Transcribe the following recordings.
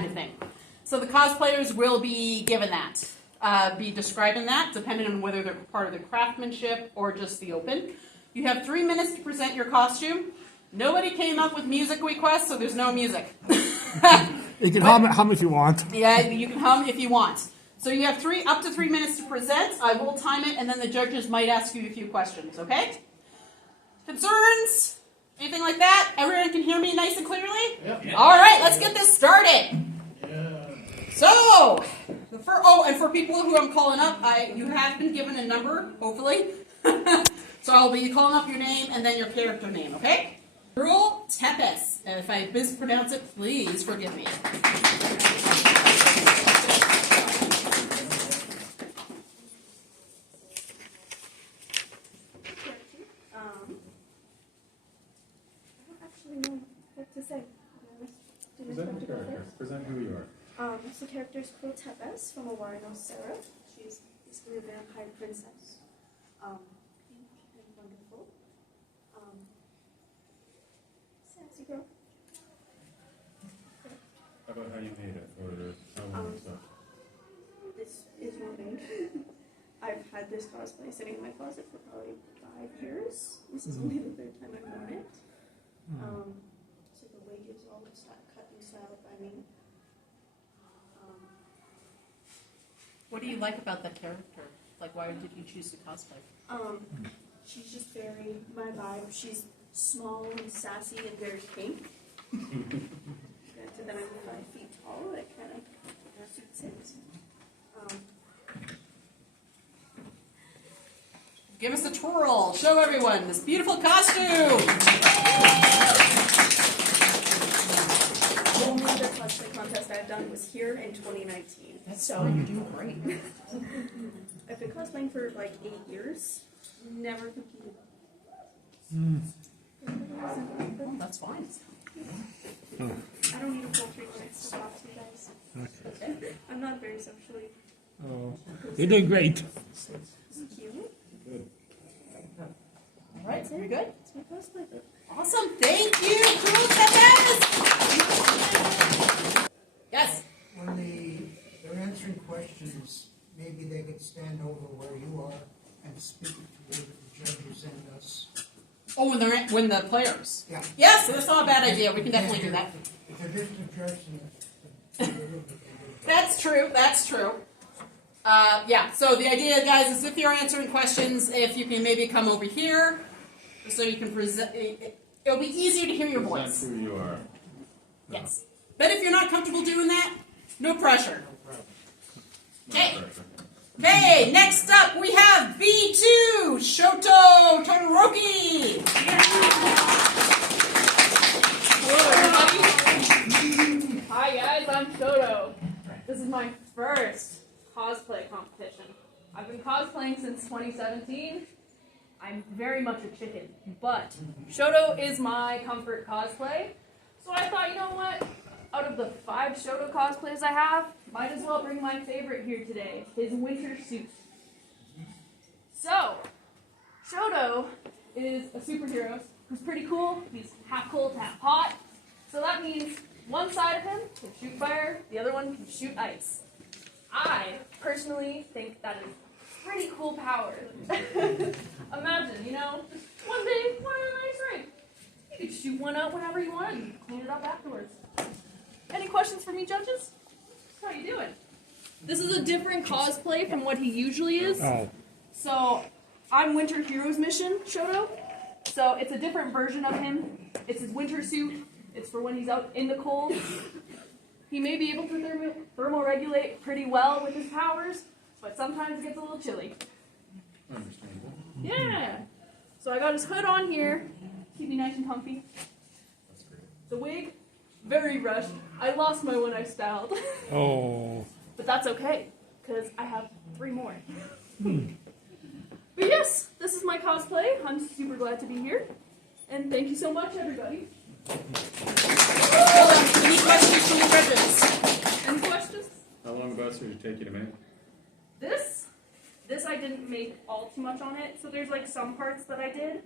kind of thing. So the cosplayers will be given that, be describing that, depending on whether they're part of the craftsmanship or just the open. You have 3 minutes to present your costume. Nobody came up with music requests, so there's no music. You can hum if you want. Yeah, you can hum if you want. So you have up to 3 minutes to present. I will time it, and then the judges might ask you a few questions, okay? Concerns? Anything like that? Everyone can hear me nice and clearly? Yep. All right, let's get this started. Yeah. So, and for people who I'm calling up, you have been given a number, hopefully. So I'll be calling up your name and then your character name, okay? Rule Tepes. And if I mispronounce it, please forgive me. Know what to say. Present your character. Present who you are. So the character is Cruel Tepes from Awarino Sarah. She's basically a vampire princess. Pink and wonderful. Sassy girl. How about how you made it, or how you stuff? This is not made. I've had this cosplay sitting in my closet for probably 5 years. This is only the 3rd time I've worn it. So the wig is all cut and styled by me. What do you like about that character? Like, why did you choose to cosplay? She's just very my vibe. She's small and sassy and very pink. Granted that I'm 5 feet tall, that kind of suits it. Give us a twirl. Show everyone this beautiful costume. The only other cosplay contest I've done was here in 2019. So you're doing great. I've been cosplaying for like 8 years. Never competed. Oh, that's fine. I don't need a full treatment to talk to you guys. Okay. I'm not very socially. Oh, you're doing great. Thank you. Good. All right, so you're good. It's my cosplay. Awesome. Thank you, Cruel Tepes. Yes. When they're answering questions, maybe they could stand over where you are and speak to the judges and us. Oh, when the players. Yeah. Yes, that's not a bad idea. We can definitely do that. If they're just a judge, then That's true. That's true. Yeah. So the idea, guys, is if you're answering questions, if you can maybe come over here, so you can present. It'll be easier to hear your voice. Present who you are. Yes. But if you're not comfortable doing that, no pressure. Okay. No pressure. Okay, next up we have B2, Shoto Todoroki. Hello everybody. Hi guys, I'm Shoto. This is my first cosplay competition. I've been cosplaying since 2017. I'm very much a chicken, but Shoto is my comfort cosplay. So I thought, you know what? Out of the 5 Shoto cosplays I have, might as well bring my favorite here today, his winter suit. So, Shoto is a superhero who's pretty cool. He's half cold, half hot. So that means one side of him can shoot fire, the other one can shoot ice. I personally think that is pretty cool power. Imagine, you know, one day, one in an ice rink. You could shoot one out whenever you want and clean it up afterwards. Any questions for me, judges? How you doing? This is a different cosplay from what he usually is. Oh. So, I'm Winter Heroes Mission, Shoto. So, it's a different version of him. It's his winter suit. It's for when he's out in the cold. He may be able to thermoregulate pretty well with his powers, but sometimes it gets a little chilly. Understandable. Yeah. So I got his hood on here. Keep me nice and comfy. That's great. The wig, very rushed. I lost my one I styled. Oh. But that's okay, because I have 3 more. But yes, this is my cosplay. I'm super glad to be here. And thank you so much, everybody. Any questions from the judges? Any questions? How long about did it take you to make? This I didn't make all too much on it. So there's like some parts that I did,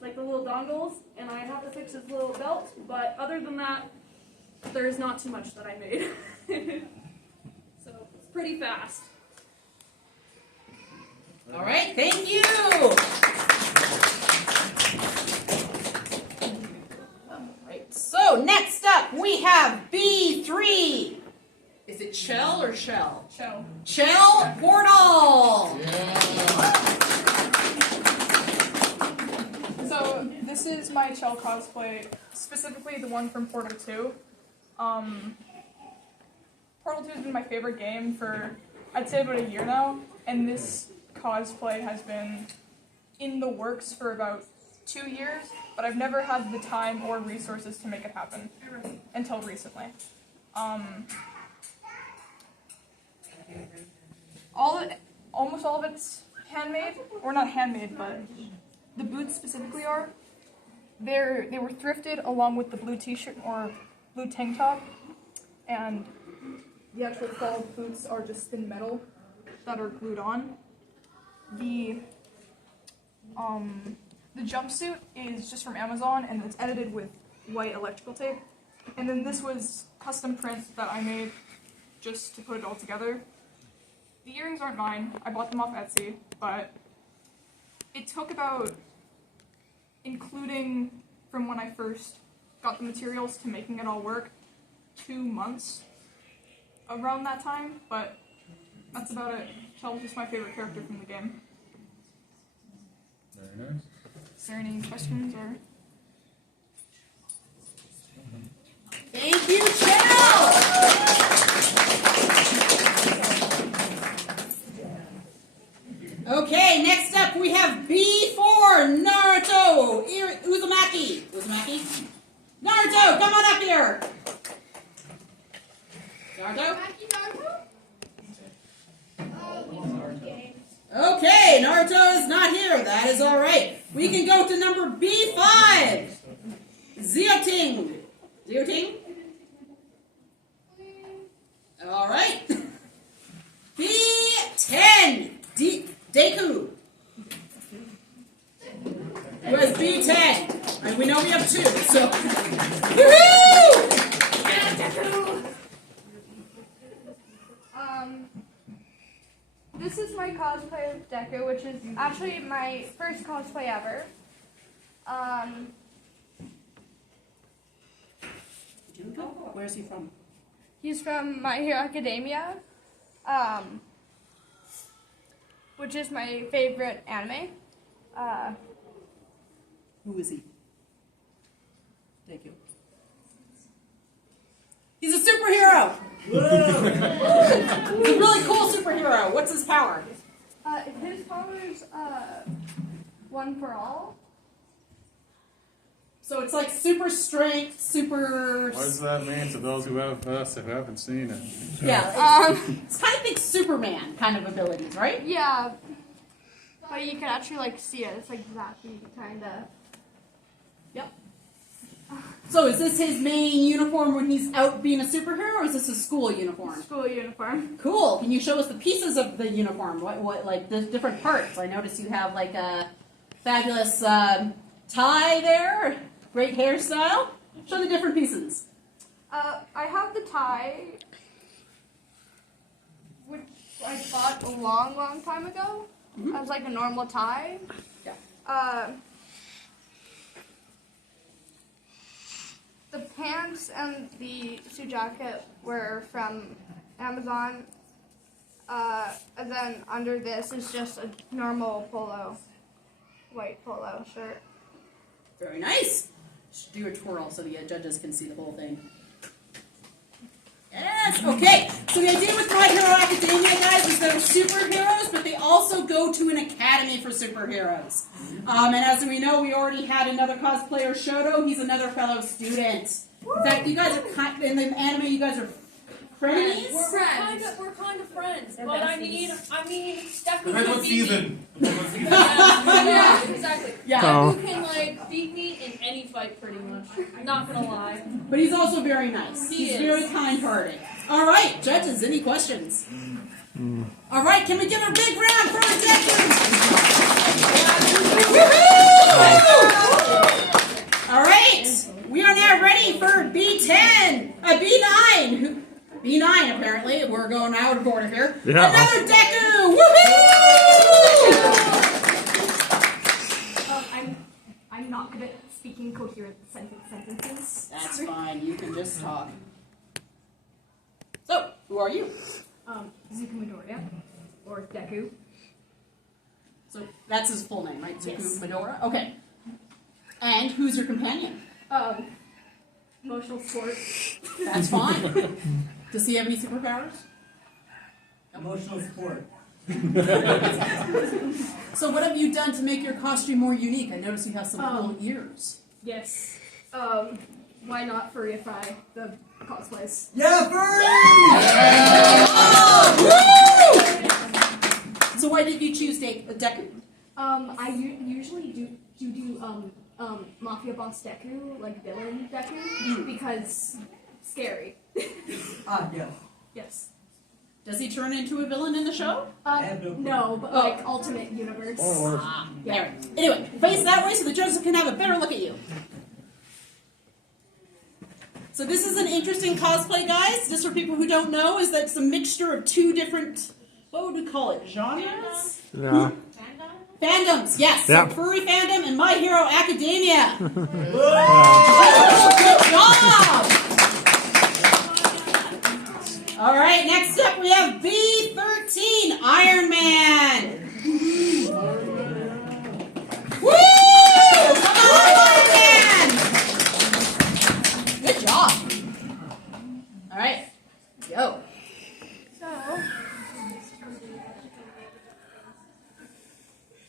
like the little dongles, and I have to fix his little belt. But other than that, there's not too much that I made. So it's pretty fast. All right, thank you. All right, so next up we have B3. Is it Shell or Shell? Show. Shell Portal. So this is my Chell cosplay, specifically the one from Portal 2. Portal 2 has been my favorite game for, I'd say, about a year now, and this cosplay has been in the works for about 2 years, but I've never had the time or resources to make it happen until recently. Almost all of it's handmade, or not handmade, but the boots specifically are. They were thrifted along with the blue t-shirt or blue tank top, and the actual fall boots are just thin metal that are glued on. The jumpsuit is just from Amazon, and it's edited with white electrical tape. And then this was custom print that I made just to put it all together. The earrings aren't mine. I bought them off Etsy, but it took about, including from when I first got the materials to making it all work, 2 months around that time, but that's about it. Shell is just my favorite character from the game. Very nice. Is there any questions or? Thank you, Shell. Okay, next up we have B4 Naruto Uzumaki. Uzumaki? Naruto, come on up here. Naruto? Okay, Naruto is not here. That is all right. We can go to number B5. Zioting. Zioting? All right. B10. Deku. Who has B10? And we know we have 2, so. Woohoo! This is my cosplay of Deku, which is actually my first cosplay ever. Where's he from? He's from My Hero Academia, which is my favorite anime. Who is he? Thank you. He's a superhero! He's a really cool superhero. What's his power? His power is one for all. So it's like super strength, super... What does that mean to those who haven't seen it? Yeah, it's kind of think Superman kind of abilities, right? Yeah, but you can actually like see it. It's like exactly kind of. Yep. So is this his main uniform when he's out being a superhero, or is this his school uniform? School uniform. Cool. Can you show us the pieces of the uniform? What like the different parts? I noticed you have like a fabulous tie there. Great hairstyle. Show the different pieces. I have the tie, which I bought a long time ago. Mm-hmm. As like a normal tie. Yeah. The pants and the suit jacket were from Amazon. And then under this is just a normal white polo shirt. Very nice. Should do a twirl so the judges can see the whole thing. Yes. Okay. So the idea with My Hero Academia, guys, is they're superheroes, but they also go to an academy for superheroes. And as we know, we already had another cosplayer, Shoto. He's another fellow student. In fact, you guys are in the anime. You guys are frenemies. We're kind of friends, but I mean, Stephanie. Depends what season. Yeah, exactly. Yeah. Oh. Who can like beat me in any fight, pretty much. Not gonna lie. But he's also very nice. He He's is. very kind-hearted. All right, judges, any questions? All right, can we give a big round for our judges? Woo-hoo! All right, we are now ready for B10, B9. B9 apparently. We're going out of order here. Yeah. Another Deku. Woohoo! I'm not good at speaking coherent sentences. That's fine. You can just talk. So, who are you? Zuko Midoriya, or Deku. So that's his full name, right? Zuko Yes. Medora. Okay. And who's your companion? Emotional support. That's fine. Does he have any superpowers? Emotional support. So what have you done to make your costume more unique? I notice you have some cool ears. Yes. Why not furryify the cosplays? Yeah, furry! So why did you choose Deku? I usually do Mafia Boss Deku, like villain Deku, because scary. Yeah. Yes. Does he turn into a villain in the show? have no clue. No, but like Ultimate Universe. There. Anyway, face that way so the judges can have a better look at you. So this is an interesting cosplay, guys. Just for people who don't know, is that it's a mixture of two different, what would we call it, genres? Yeah. Fandoms, yes. Yeah. So furry fandom and My Hero Academia. Good job. All right, next up we have B13, Iron Man. Woo! Come on, Iron Man! Good job. All right, go. So,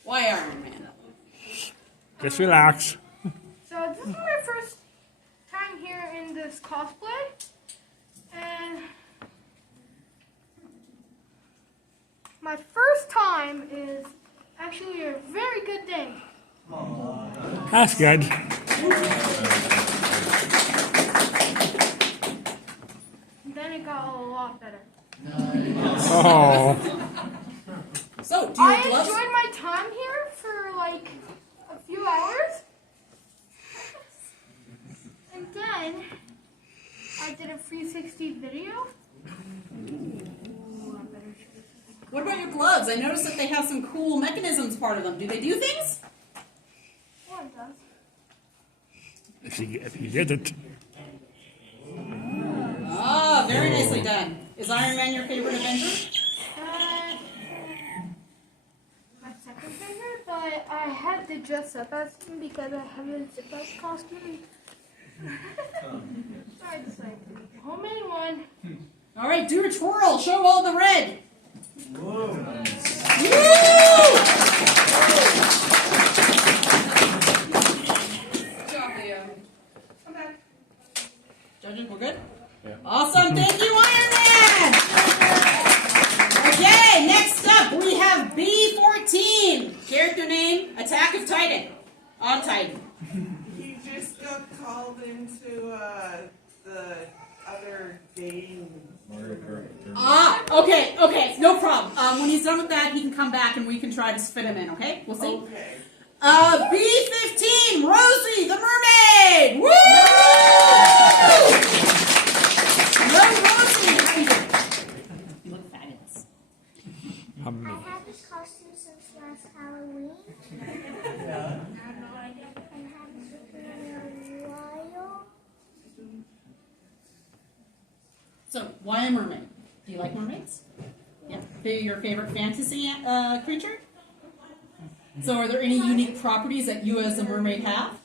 Why Iron Man? Just relax. so this is my first time here in this cosplay, and my first time is actually a very good day. That's good. Then it got a lot better. Oh. So, do you I have gloves? enjoyed my time here for like a few hours. And then I did a 360 video. What about your gloves? I noticed that they have some cool mechanisms part of them. Do they do things? One does. If he did it. Ah, very nicely done. Is Iron Man your favorite Avenger? My second favorite, but I had to dress up as him because I have a zip-up costume. So I decided to make a homemade one. All right, do a twirl. Show all the red. Whoa. Woo! Good job, Leo. Come back. Judges, we're good? Yeah. Awesome. Thank you, Iron Man. Okay, next up we have B14. Character name, Attack of Titan. On Titan. He just got called into the other dating. Okay, no problem. When he's done with that, he can come back and we can try to fit him in, okay? We'll see. Okay. B15, Rosie the Mermaid! Woo! Hello, Rosie! How you doing? You look fabulous. I've had this costume since last Halloween. And haven't been in a while. So, why a mermaid? Do you like mermaids? Yeah. They're your favorite fantasy creature? So, are there any unique properties that you as a mermaid have?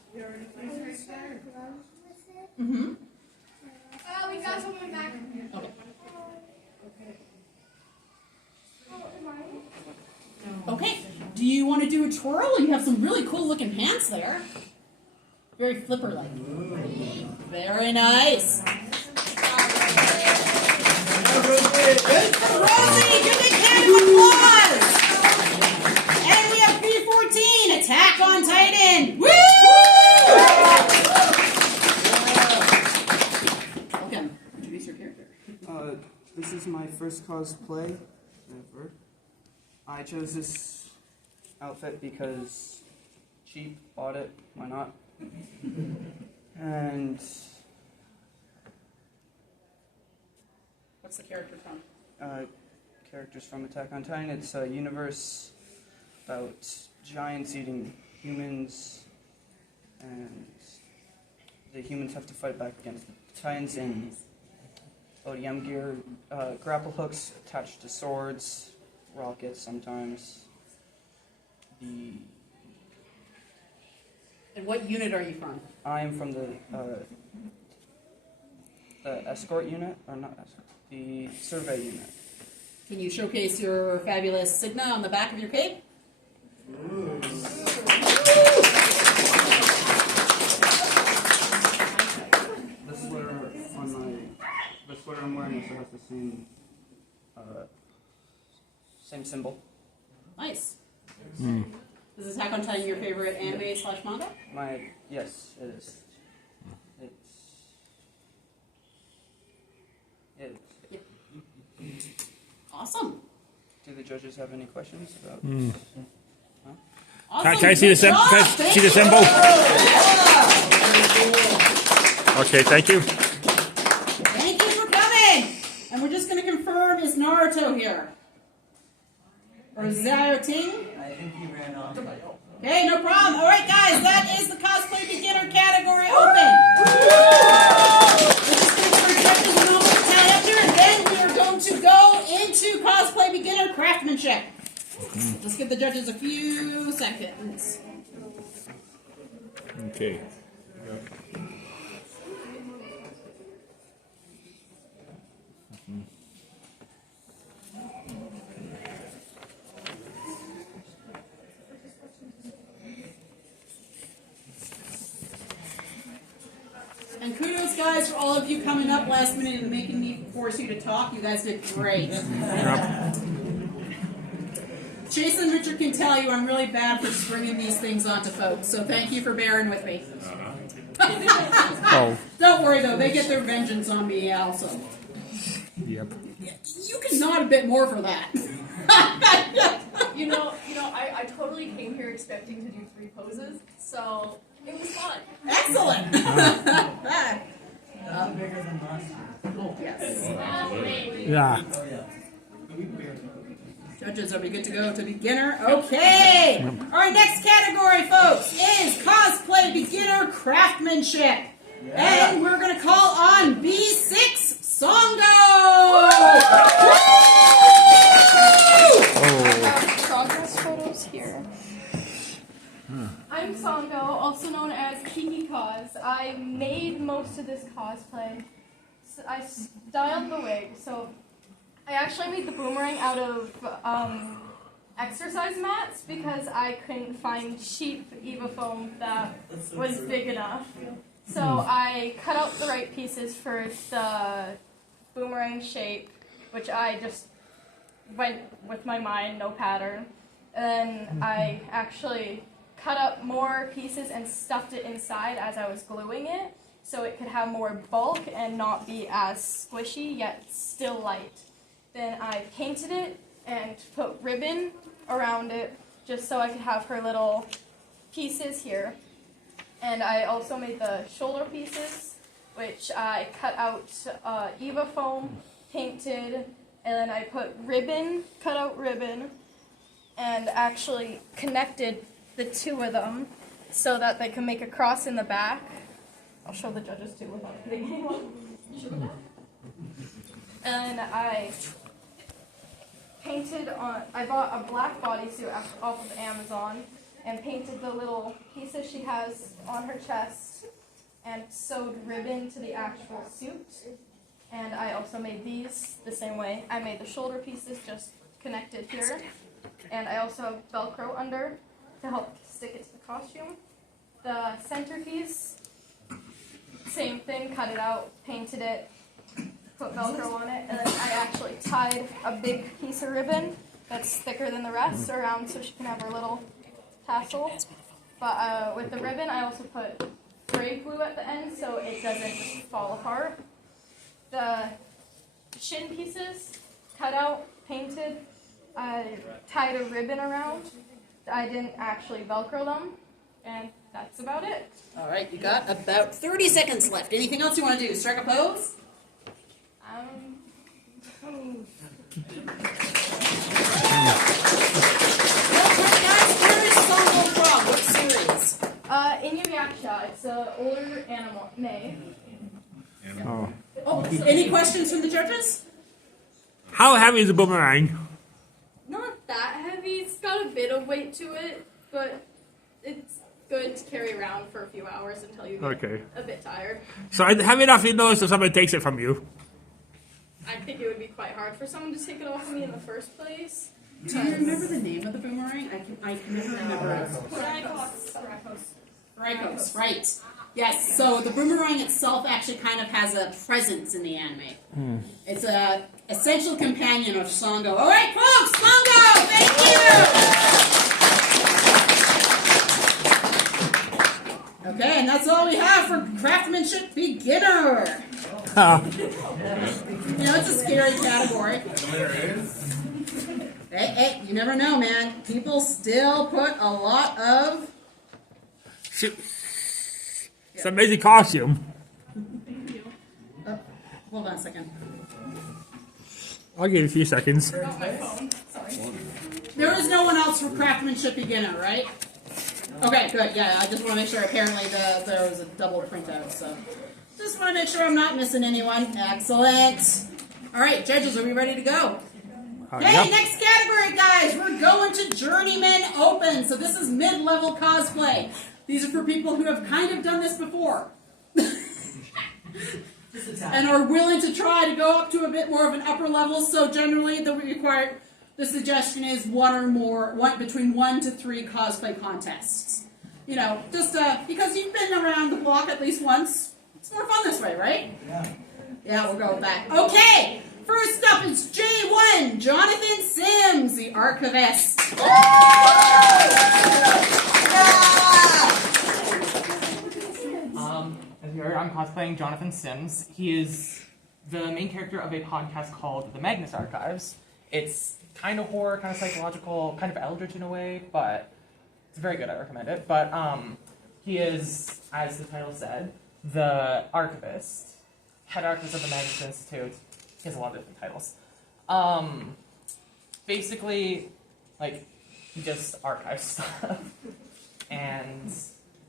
Mm-hmm. We got someone back. Okay. Okay. Do you want to do a twirl? You have some really cool looking pants there. Very flipper-like. Very nice. Rosie, give me a hand of applause! And we have B14, Attack on Titan! Woo! Welcome. Introduce your character. This is my first cosplay ever. I chose this outfit because cheap, bought it, why not? And What's the character from? characters from Attack on Titan. It's a universe about giants eating humans, and the humans have to fight back against the Titans in ODM gear, grapple hooks attached to swords, rockets sometimes. And what unit are you from? I am from the escort unit, or not escort, the survey unit. Can you showcase your fabulous Signa on the back of your cape? The sweater I'm wearing also has the same symbol. Nice. Is Attack on Titan your favorite anime / manga? Yes, it is. Awesome. Do the judges have any questions about? Huh? Awesome. Can I see the symbol? Can I see the symbol? Okay, thank you. Thank you for coming. And we're just going to confirm, is Naruto here? Or Zio Ting? I think he ran off. Okay, no problem. All right, guys, that is the cosplay beginner category open. We're just going to give our judges a moment to tally up here, and then we are going to go into cosplay beginner craftsmanship. Just give the judges a few seconds. Okay. And kudos, guys, for all of you coming up last minute and making me force you to talk. You guys did great. Chase and Richard can tell you I'm really bad for just bringing these things onto folks, so thank you for bearing with me. Oh. Don't worry, though. They get their vengeance on me also. Yep. You can nod a bit more for that. I totally came here expecting to do 3 poses, so it was fun. Excellent. Bigger than last year. Oh, yes. Yeah. Judges, are we good to go to beginner? Okay. All right, next category, folks, is cosplay beginner craftsmanship. And we're going to call on B6 Songo. Progress photos here. I'm Songo, also known as Kiki Cos. I made most of this cosplay. So I styled the wig, so I actually made the boomerang out of exercise mats because I couldn't find cheap Eva foam that was big enough. So I cut out the right pieces for the boomerang shape, which I just went with my mind, no pattern. And then I actually cut up more pieces and stuffed it inside as I was gluing it, so it could have more bulk and not be as squishy, yet still light. Then I painted it and put ribbon around it, just so I could have her little pieces here. And I also made the shoulder pieces, which I cut out Eva foam, painted, and then I put ribbon, cut out ribbon, and actually connected the 2 of them so that they can make a cross in the back. I'll show the judges too without hitting anyone. And I painted on, I bought a black bodysuit off of Amazon and painted the little pieces she has on her chest and sewed ribbon to the actual suit. And I also made these the same way. I made the shoulder pieces just connected here. And I also have Velcro under to help stick it to the costume. The centerpiece, same thing, cut it out, painted it, put Velcro on it, and then I actually tied a big piece of ribbon that's thicker than the rest around so she can have her little tassel. But with the ribbon, I also put spray glue at the end so it doesn't just fall apart. The shin pieces, cut out, painted, I tied a ribbon around. I didn't actually Velcro them, and that's about it. All right, you got about 30 seconds left. Anything else you want to do? Strike a pose? Where is Songo from? What series? Inuyasha. It's an older anime. Oh. Oh, any questions from the judges? How heavy is the boomerang? Not that heavy. It's got a bit of weight to it, but it's good to carry around for a few hours until you get a bit tired. So heavy enough you notice if somebody takes it from you. I think it would be quite hard for someone to take it off of me in the first place. Do you remember the name of the boomerang? I can never remember it. Rykos, right. Yes, so the boomerang itself actually kind of has a presence in the anime. It's a essential companion of Songo. All right, folks, Songo, thank you! Okay, and that's all we have for Craftsmanship Beginner. You know, it's a scary category. Hey, you never know, man. People still put a lot of... It's an amazing costume. Oh, hold on a second. I'll give you a few seconds. There is no one else for Craftsmanship Beginner, right? Okay, good. Yeah, I just want to make sure. Apparently, there was a double printout, so just want to make sure I'm not missing anyone. Excellent. All right, judges, are we ready to go? Hey, Yep. next category, guys. We're going to Journeyman Open. So this is mid-level cosplay. These are for people who have kind of done this before. And are willing to try to go up to a bit more of an upper level. So generally, the suggestion is between 1 to 3 cosplay contests. You know, just because you've been around the block at least once. It's more fun this way, right? Yeah, we'll go with that. Okay, first up is J1, Jonathan Sims, the archivist. As you heard, I'm cosplaying Jonathan Sims. He is the main character of a podcast called The Magnus Archives. It's kind of horror, kind of psychological, kind of eldritch in a way, but it's very good. I recommend it. But he is, as the title said, the archivist, head archivist of the Magnus Institute. He has a lot of different titles. Basically, like, he just archives stuff. And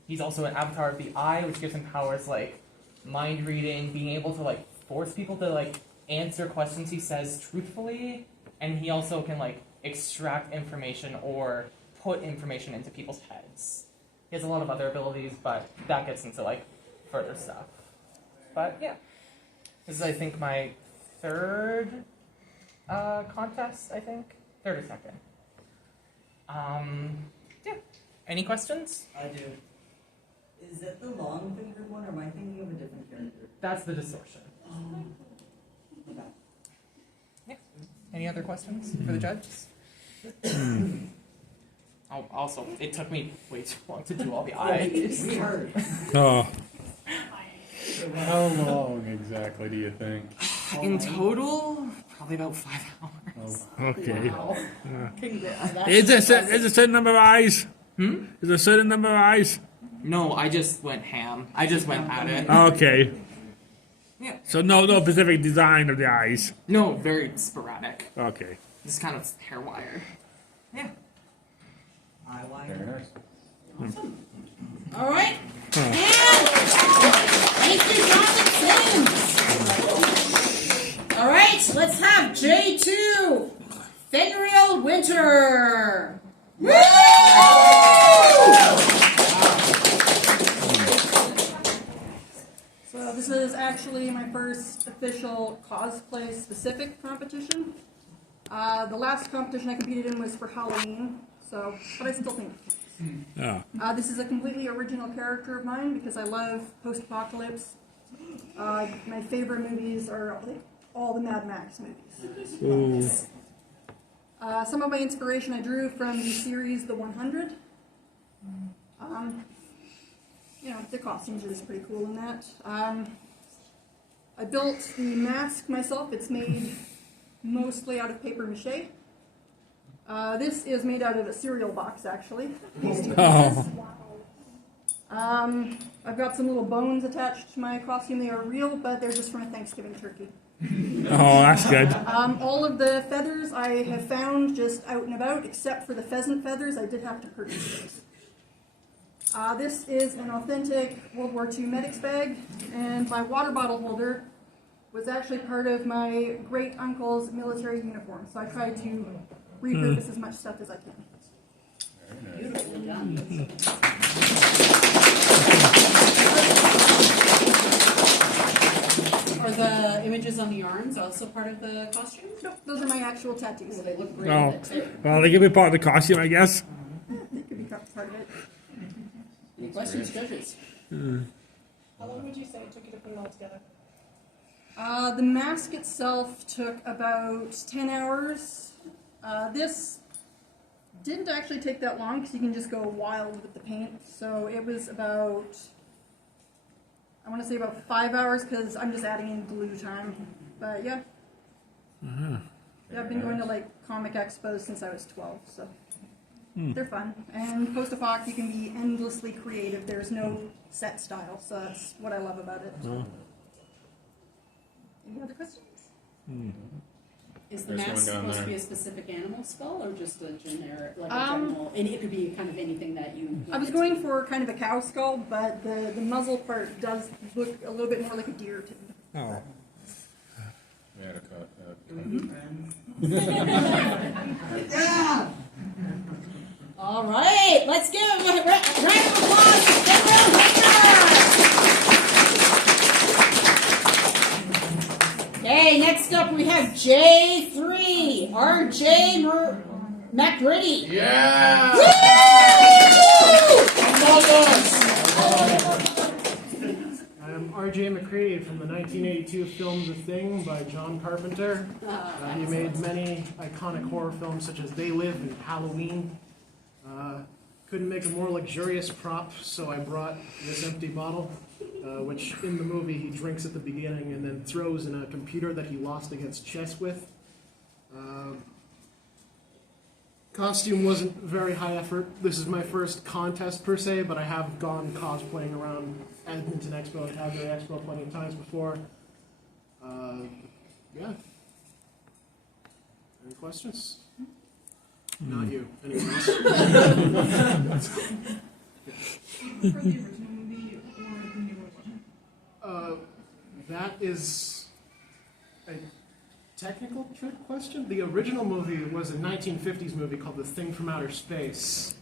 he's also an avatar of the Eye, which gives him powers like mind reading, being able to like force people to like answer questions he says truthfully, and he also can like extract information or put information into people's heads. He has a lot of other abilities, but that gets into like further stuff. But yeah, this is I think my third contest. I think third or second. Yeah. Any questions? I do. Is that the long-fingered one, or am I thinking of a different character? That's the distortion. Okay. Yeah. Any other questions for the judges? Oh, also, it took me way too long to do all the eyes. We heard. Oh. How long exactly do you think? In total, probably about 5 hours. Okay. Wow. Is there a certain number of eyes? Hmm? Is there a certain number of eyes? No, I just went ham. I just went at it. Okay. Yeah. So no specific design of the eyes. No, very sporadic. Okay. Just kind of hair wire. Yeah. Eyeliner. Awesome. All right. And thank you, Jonathan Sims. All right, let's have J2, Fenriel Winter. Woo! So this is actually my first official cosplay-specific competition. The last competition I competed in was for Halloween, but I still think it counts. Yeah. This is a completely original character of mine because I love post-apocalypse. My favorite movies are all the Mad Max movies. Ooh. Some of my inspiration I drew from the series The 100. You know, the costumes are just pretty cool in that. I built the mask myself. It's made mostly out of paper mache. This is made out of a cereal box, actually. These two pieces. I've got some little bones attached to my costume. They are real, but they're just from a Thanksgiving turkey. Oh, that's good. All of the feathers I have found just out and about, except for the pheasant feathers. I did have to purchase those. This is an authentic World War II medic's bag, and my water bottle holder was actually part of my great uncle's military uniform. So I try to repurpose as much stuff as I can. Beautifully done. Are the images on the arms also part of the costume? Nope, those are my actual tattoos. Well, they look great. Oh, with it, too. well, they could be part of the costume, I guess. They could be part of it. Any questions, judges? How long would you say it took you to put it all together? The mask itself took about 10 hours. This didn't actually take that long because you can just go wild with the paint. So it was about, I want to say about 5 hours because I'm just adding in glue time. But yeah. Yeah, I've been going to like comic expos since I was 12, so they're fun. And post-apoc, you can be endlessly creative. There's no set style, so that's what I love about it. Any other questions? Is the mask supposed to be a specific animal skull or just a generic, like a general? And it could be kind of anything that you. I was going for kind of a cow skull, but the muzzle part does look a little bit more like a deer to me. Oh. Yeah. All right, let's give a round of applause to General Hunter. Okay, next up we have J3, R.J. McRitty. Yeah! I'm R.J. McCready from the 1982 film The Thing by John Carpenter. He made many iconic horror films such as They Live and Halloween. Couldn't make a more luxurious prop, so I brought this empty bottle, which in the movie he drinks at the beginning and then throws in a computer that he lost against chess with. Costume wasn't very high effort. This is my first contest per se, but I have gone cosplaying around Edmonton Expo and Calgary Expo plenty of times before. Yeah. Any questions? Not you. Anyone else? For the original movie or the newer one? That is a technical trick question. The original movie was a 1950s movie called The Thing from Outer Space.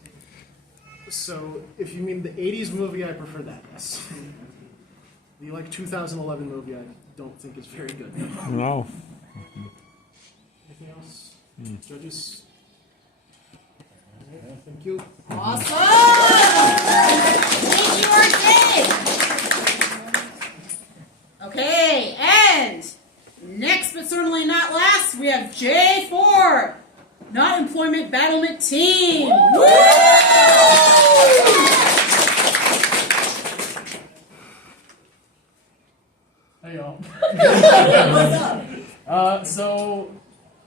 So if you mean the 80s movie, I prefer that, yes. The 2011 movie I don't think is very good. No. Anything else? Judges? Okay, thank you. Awesome! Thank you, R.J. Okay, and next but certainly not last, we have J4, Not Employment Battlement Team. Woo! Hey y'all. So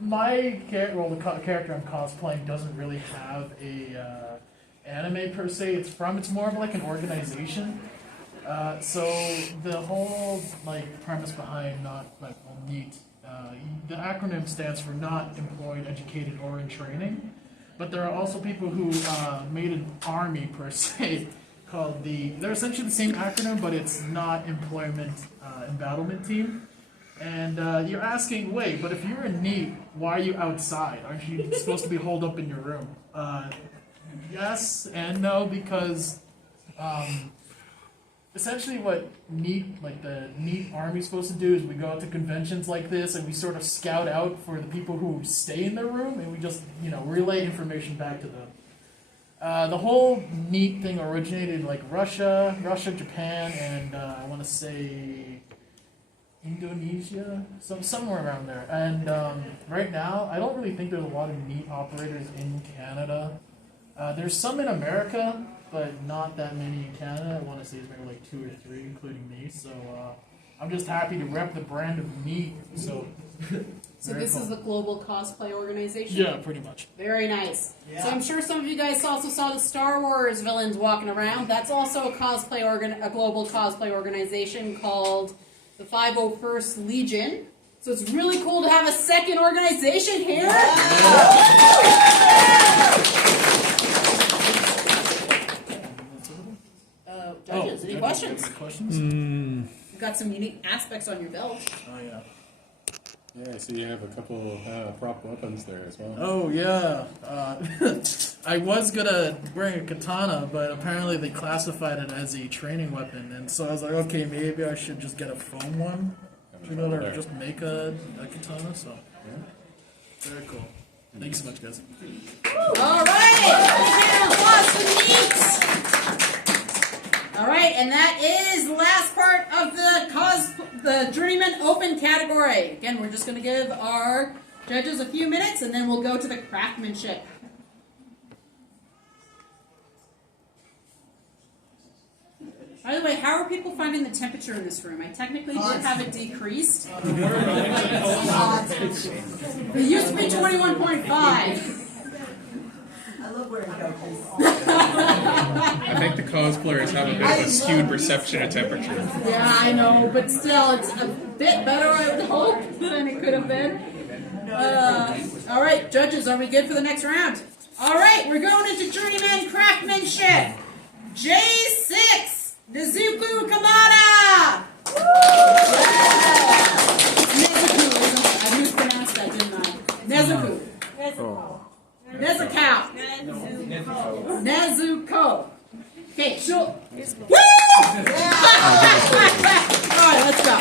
my character, the character I'm cosplaying doesn't really have a anime per se. It's more of like an organization. So the whole premise behind NEAT, the acronym stands for Not Employed, Educated, or in Training. But there are also people who made an army per se called they're essentially the same acronym, but it's Not Employment Embattlement Team. And you're asking, wait, but if you're in NEAT, why are you outside? Aren't you supposed to be holed up in your room? Yes and no, because essentially what NEAT, the NEAT Army is supposed to do is we go out to conventions like this and we sort of scout out for the people who stay in their room and we just, relay information back to them. The whole NEAT thing originated in Russia, Japan, and I want to say Indonesia, somewhere around there. And right now, I don't really think there's a lot of NEAT operators in Canada. There's some in America, but not that many in Canada. I want to say it's maybe 2 or 3, including me. So I'm just happy to rep the brand of NEAT. So So Very this cool. is the global cosplay organization? Yeah, pretty much. Very nice. Yeah. So I'm sure some of you guys also saw the Star Wars villains walking around. That's also a cosplay a global cosplay organization called the 501st Legion. So it's really cool to have a second organization here. Judges, any questions? You've got some unique aspects on your belt. Oh yeah. Yeah, so you have a couple prop weapons there as well. Oh yeah. I was gonna bring a katana, but apparently they classified it as a training weapon, and so I was like, okay, maybe I should just get a foam one. You know, or just make a katana. So very cool. Thank you so much, guys. All right. All right, and that is the last part of the Journeyman Open category. Again, we're just going to give our judges a few minutes, and then we'll go to the craftsmanship. By the way, how are people finding the temperature in this room? I technically did have it decreased. It used to be 21.5. I love wearing goggles. I think the cosplayers have a bit of a skewed perception of temperature. Yeah, I know, but still, it's a bit better, I would hope, than it could have been. All right, judges, are we good for the next round? All right, we're going into Journeyman Craftsmanship. J6, Nezuko Kamada! Nezuko, I mispronounced that, didn't I? Nezuko. Nezuko. Nezuko. Okay, sure. Woo! All right, let's go.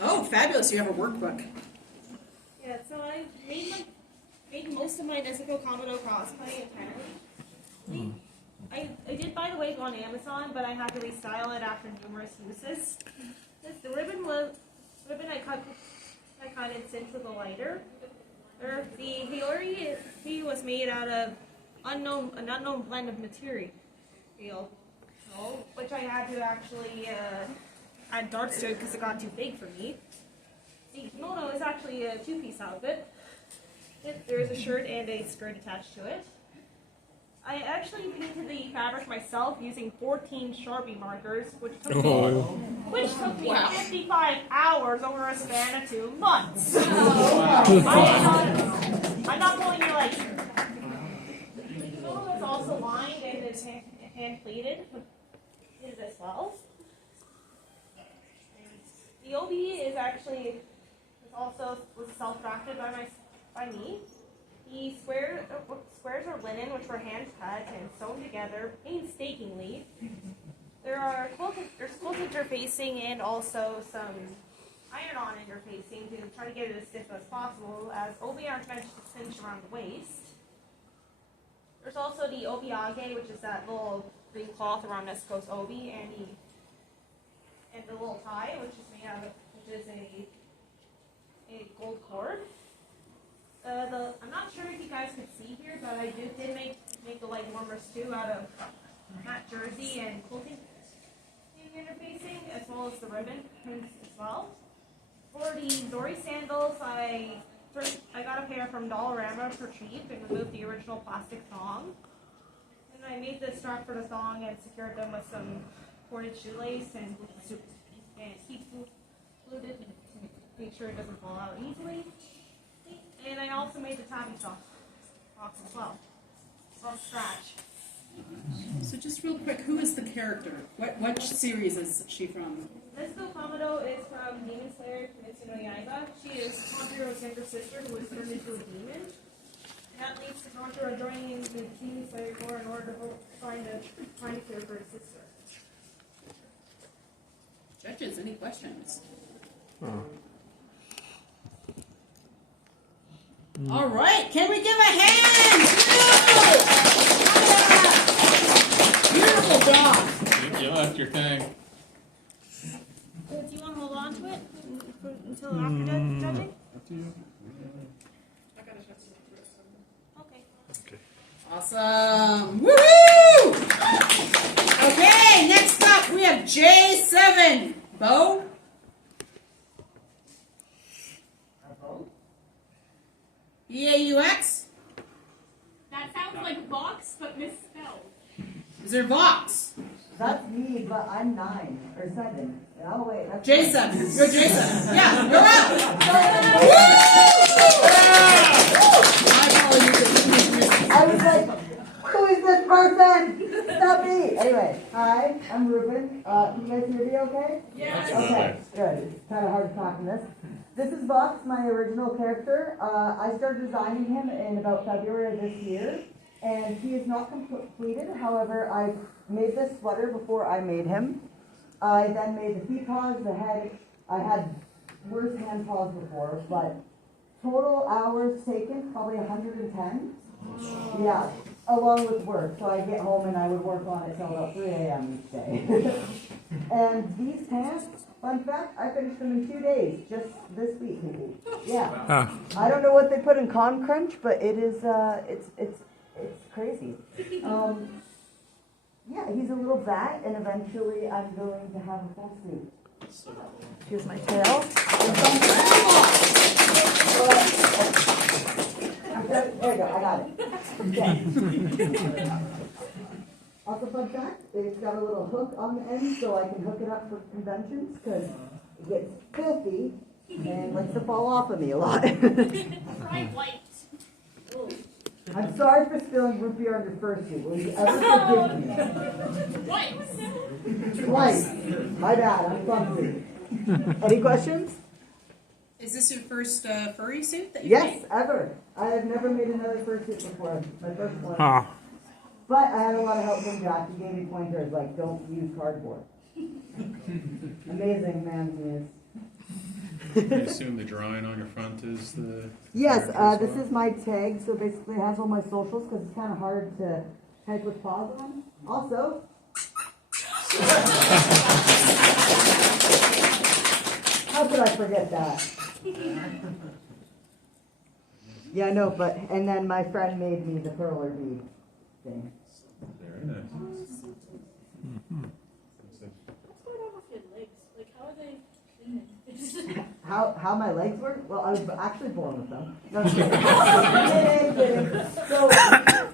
Oh, fabulous! You have a workbook. Yeah, so I made most of my Nezuko Kamado cosplay apparently. I did buy the wig on Amazon, but I had to restyle it after numerous uses. The ribbon I cut and cinched with a lighter. The Hiyori was made out of an unknown blend of material, which I had to actually add darts to it because it got too big for me. The kimono is actually a two-piece outfit. There is a shirt and a skirt attached to it. I actually painted the fabric myself using 14 Sharpie markers, which took me 55 hours over a span of 2 months. I'm not going to like. The kimono is also lined and is hand pleated as well. The OB is also self-drafted by me. The squares are linen, which were hand cut and sewn together painstakingly. There's quilt interfacing and also some iron-on interfacing to try to get it as stiff as possible, as obi aren't meant to cinch around the waist. There's also the obiage, which is that little green cloth around Nezuko's obi, and the little tie, which is made out of, which is a gold cord. I'm not sure if you guys could see here, but I did make the leg warmers too out of matte jersey and quilting interfacing, as well as the ribbon as well. For the Zori sandals, I got a pair from Dollarama for cheap and removed the original plastic thong. And I made the strap for the thong and secured them with some corded shoelace and heat glued it to make sure it doesn't fall out easily. And I also made the tabby box as well. Called Scratch. So just real quick, who is the character? What series is she from? Nezuko Kamado is from Demon Slayer Kimetsu no Yaiba. She is Tanjiro's younger sister who was turned into a demon. And that leads to Tanjiro joining the Demon Slayer Corps in order to find a cure for his sister. Judges, any questions? All right, can we give a hand? Beautiful job. You left your thing. Do you want to hold on to it until after judging? Up to you. Okay. Awesome. Woohoo! Okay, next up we have J7. Bo? B-A-U-X? That sounds like box, but misspelled. Is there Vox? That's me, but I'm 9 or 7. Oh wait, that's Jason. You're Jason. Yeah, you're out. I was like, who is this person? It's not me. Anyway, hi, I'm Ruben. Can you guys hear me okay? Yes. Okay, good. It's kind of hard to talk in this. This is Vox, my original character. I started designing him in about February of this year, and he is not completed. However, I made this sweater before I made him. I then made the feet paws, the head. I had worse hand paws before, but total hours taken, probably 110. Yeah, along with work. So I'd get home and I would work on it till about 3 a.m. each day. And these pants, fun fact, I finished them in 2 days, just this week maybe. Yeah. I don't know what they put in Con Crunch, but it is, it's crazy. Yeah, he's a little bat, and eventually I'm going to have a full suit. Here's my tail. There you go, I got it. Okay. Also, fun fact, it's got a little hook on the end so I can hook it up for conventions because it gets filthy and likes to fall off of me a lot. Try white. I'm sorry for spilling root beer on your fursuit. Will you ever forgive me? Twice. My bad, I'm clumsy. Any questions? Is this your first furry suit that you Yes, made? ever. I have never made another fursuit before. My first one. Ah. But I had a lot of help from Jack. He gave me pointers like, don't use cardboard. Amazing man he is. I assume the drawing on your front is the... Yes, this is my tag, so basically it has all my socials because it's kind of hard to type with paws on. Also, how could I forget that? Yeah, I know, but, and then my friend made me the perler bead thing. Very nice. What's going on with your legs? Like, how are they cleaning? How my legs work? Well, I was actually born with them. No, I'm kidding. So,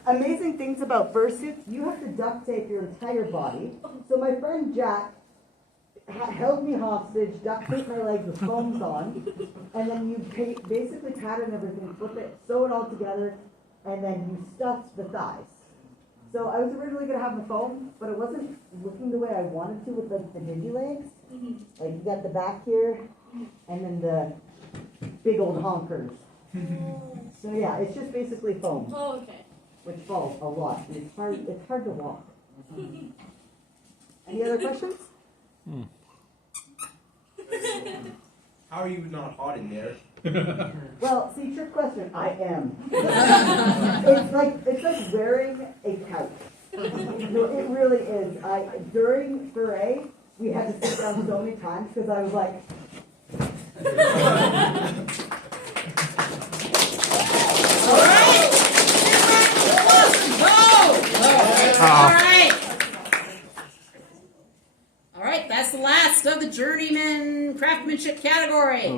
amazing things about fursuits, you have to duct tape your entire body. So my friend Jack held me hostage, duct taped my legs with foams on, and then you basically pattern everything, flip it, sew it all together, and then you stuffed the thighs. So I was originally going to have the foam, but it wasn't looking the way I wanted to with like the ninja legs. Like you got the back here, and then the big old honkers. So yeah, it's just basically foam. Oh, okay. Which falls a lot. It's hard to walk. Any other questions? How are you not hot in there? Well, see, trick question. I am. It's like wearing a couch. No, it really is. During foray, we had to sit down so many times because I was like. All right, that's the last of the journeyman craftsmanship category.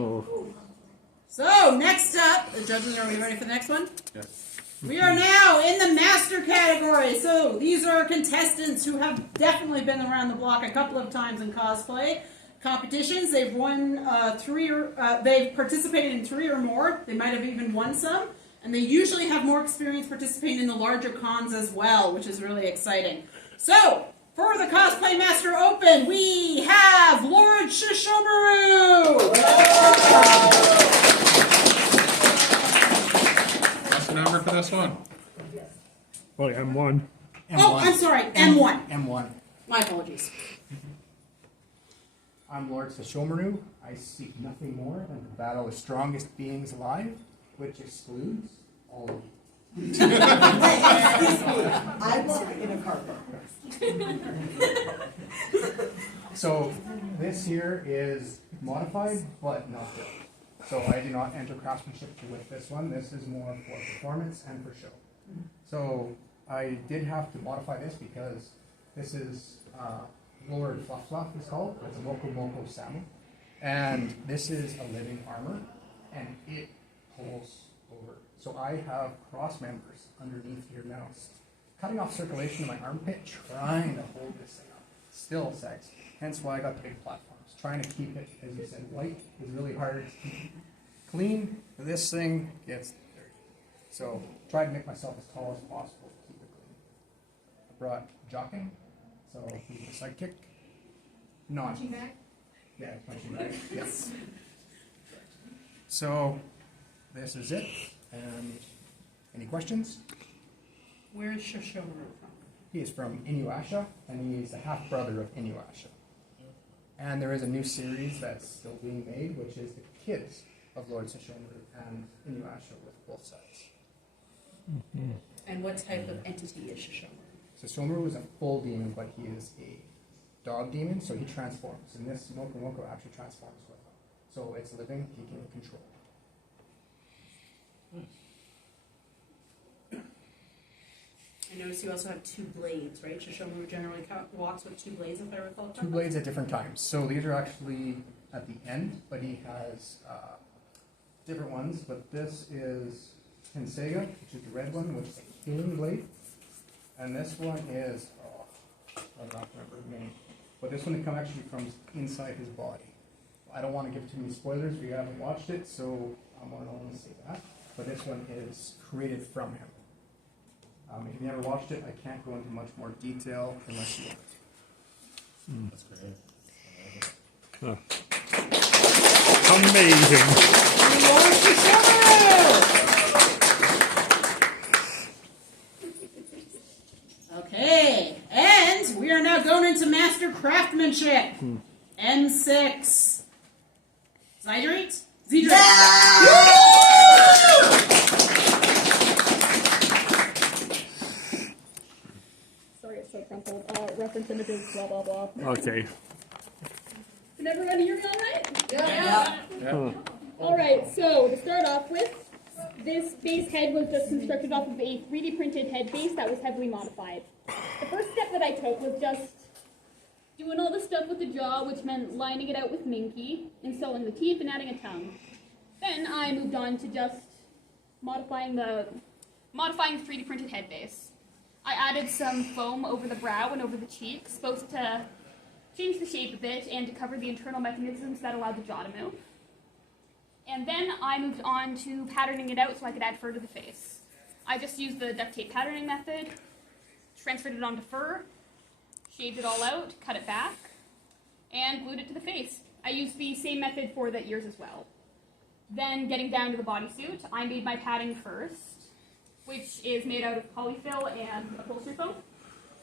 So next up, the judges, are we ready for the next one? Yes. We are now in the master category. So these are contestants who have definitely been around the block a couple of times in cosplay competitions. They've won they've participated in 3 or more. They might have even won some. And they usually have more experience participating in the larger cons as well, which is really exciting. So, for the Cosplay Master Open, we have Lord Shishomaru! What's the number for this one? Oh, M1. Oh, I'm sorry, M1. M1. My apologies. I'm Lord Sashomaru. I seek nothing more than to battle the strongest beings alive, which excludes all of you. I walk in a carpet. So this here is modified, but not built. So I do not enter craftsmanship with this one. This is more for performance and for show. So I did have to modify this because this is Lord Fluff Fluff is called. It's a Moko Moko Samu. And this is a living armor, and it pulls over So I have cross members underneath here now, cutting off circulation in my armpit, trying to hold this thing up. Still sex. Hence why I got the big platforms. Trying to keep it, as you said, white is really hard to keep clean. This thing gets dirty. So try to make myself as tall as possible to keep it clean. I brought jocking, so he's a sidekick. Punching bag? Yeah, punching bag. Yes. So this is it. And any questions? Where is Shoshone from? He is from Inuyasha, and he is a half brother of Inuyasha. And there is a new series that's still being made, which is the kids of Lord Sesshomaru and Inuyasha with both sides. And what type of entity is Shoshone? Sesshomaru is a full demon, but he is a dog demon, so he transforms. And this Moko Moko actually transforms with him. So it's living, he can control. I notice you also have 2 blades, right? Shoshone generally walks with 2 blades, if I recall. 2 blades at different times. So these are actually at the end, but he has different ones. But this is Tenseiga, which is the red one, which is a healing blade. And this one is, I don't remember the name, but this one actually comes inside his body. I don't want to give too many spoilers if you haven't watched it, so I'm not going to say that. But this one is created from him. If you never watched it, I can't go into much more detail unless you want. That's great. Amazing. Okay, and we are now going into master craftsmanship. M6. Zydrate? Sorry, it's so crumpled. Reference images, blah, blah, blah. Okay. Can everyone hear me all right? Yeah. All right, so to start off with, this base head was just constructed off of a 3D printed head base that was heavily modified. The first step that I took was just doing all the stuff with the jaw, which meant lining it out with Minky, installing the teeth, and adding a tongue. Then I moved on to just modifying the 3D printed head base. I added some foam over the brow and over the cheeks, both to change the shape a bit and to cover the internal mechanisms that allowed the jaw to move. And then I moved on to patterning it out so I could add fur to the face. I just used the duct tape patterning method, transferred it onto fur, shaved it all out, cut it back, and glued it to the face. I used the same method for the ears as well. Then, getting down to the bodysuit, I made my padding first, which is made out of polyfill and upholstery foam.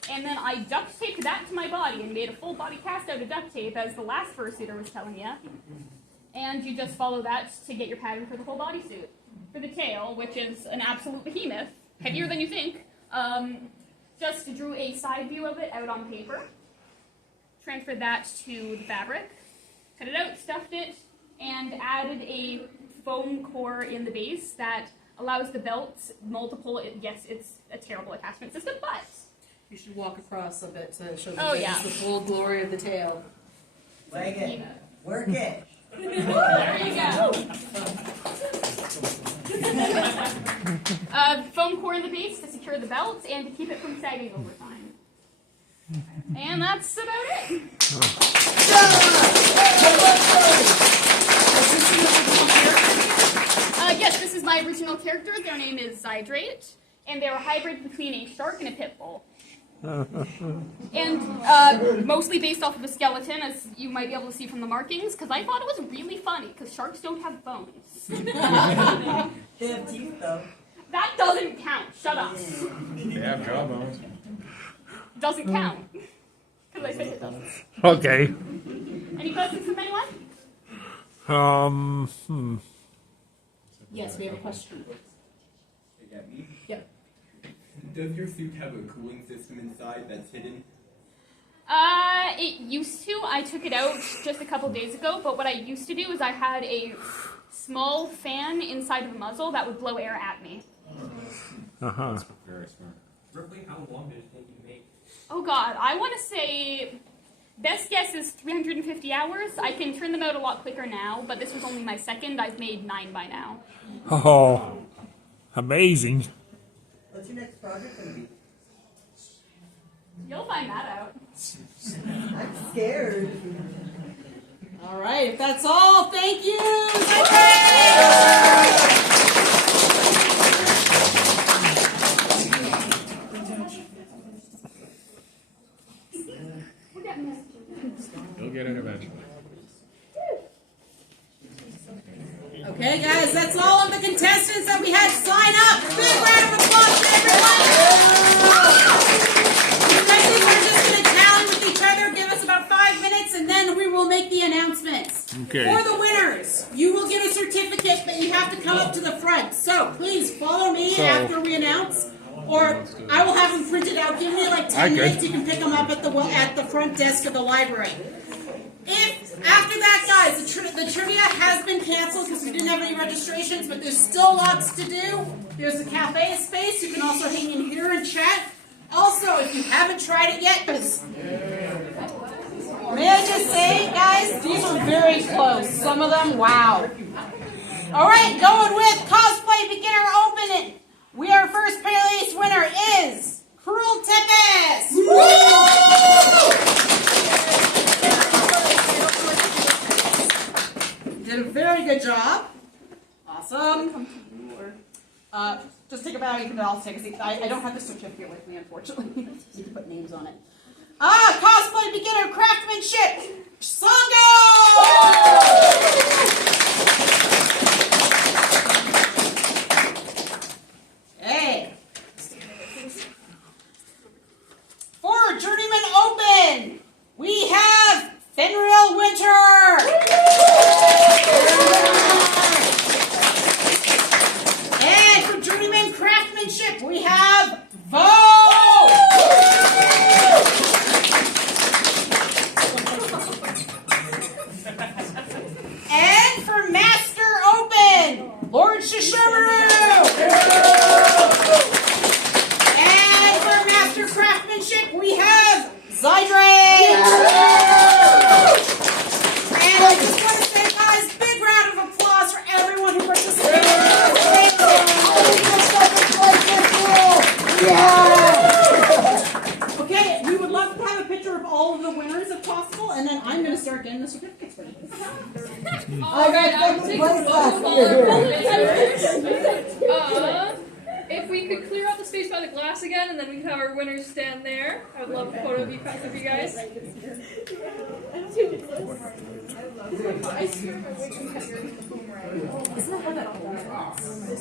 And then I duct taped that to my body and made a full body cast out of duct tape, as the last fursuiter was telling you. And you just follow that to get your pattern for the whole bodysuit. For the tail, which is an absolute behemoth, heavier than you think, just drew a side view of it out on paper, transferred that to the fabric, cut it out, stuffed it, and added a foam core in the base that allows the belt multiple, yes, it's a terrible attachment system, but... You should walk across a bit to show the full glory of the tail. Leg it. Work it. There you go. Foam core in the base to secure the belt and to keep it from sagging over time. And that's about it. Yes, this is my original character. Their name is Zydrate, and they're a hybrid between a shark and a pit bull. And mostly based off of a skeleton, as you might be able to see from the markings, because I thought it was really funny, because sharks don't have bones. They have teeth, though. That doesn't count. Shut up. They have jawbones. Doesn't count. Because I said it doesn't. Okay. Any questions from anyone? Yes, we have a question. You got me? Yep. Does your suit have a cooling system inside that's hidden? It used to. I took it out just a couple days ago, but what I used to do is I had a small fan inside of the muzzle that would blow air at me. Uh-huh. Very smart. Roughly how long did it take you to make? Oh god, I want to say, best guess is 350 hours. I can turn them out a lot quicker now, but this was only my second. I've made 9 by now. Oh. Amazing. What's your next project gonna be? You'll find that out. I'm scared. All right, if that's all, thank you. You'll get it eventually. Okay, guys, that's all of the contestants that we had sign up. Big round of applause for everyone. You guys are just going to tally with each other. Give us about 5 minutes, and then we will make the announcements. Okay. For the winners, you will get a certificate, but you have to come up to the front. So please follow me after we announce, or I will have them printed out. Give me like 10 minutes. You can pick them up at the front desk of the library. If after that, guys, the trivia has been canceled because we didn't have any registrations, but there's still lots to do. There's a cafe space. You can also hang in here and chat. Also, if you haven't tried it yet, may I just say, guys, these are very close. Some of them, wow. All right, going with cosplay beginner opening. Our first place winner is Cruel Tempest. Did a very good job. Awesome. Just take a bow. You can all take a seat. I don't have the certificate with me, unfortunately. Need to put names on it. Cosplay beginner craftsmanship. Songo. Hey. For Journeyman Open, we have Fenrir Winter. And for Journeyman Craftsmanship, we have Vo. And for Master Open, Lord Shishimaru. And for Master Craftsmanship, we have Zydrate. And I just want to say, guys, big round of applause for everyone who participated. Okay, we would love to have a picture of all of the winners if possible, and then I'm going to start getting the certificates ready. If we could clear out the space by the glass again, and then we could have our winners stand there. I would love a photo of you guys.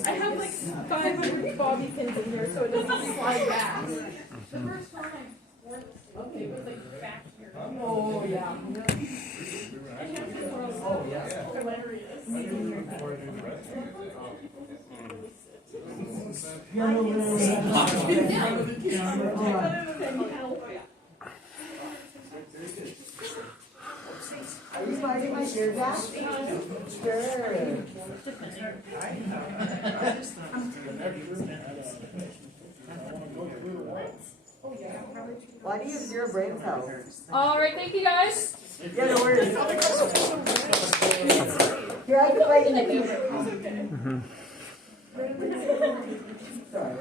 I have like 500 bobby pins in here, so it doesn't slide back. The first time I worked, it was like back here. Oh, yeah. Oh, yeah. Are you finding my shirt back? Sure. Why do you have 0 brain cells? Alright, thank you guys. Yeah, no worries. Here, I can play in the Sorry.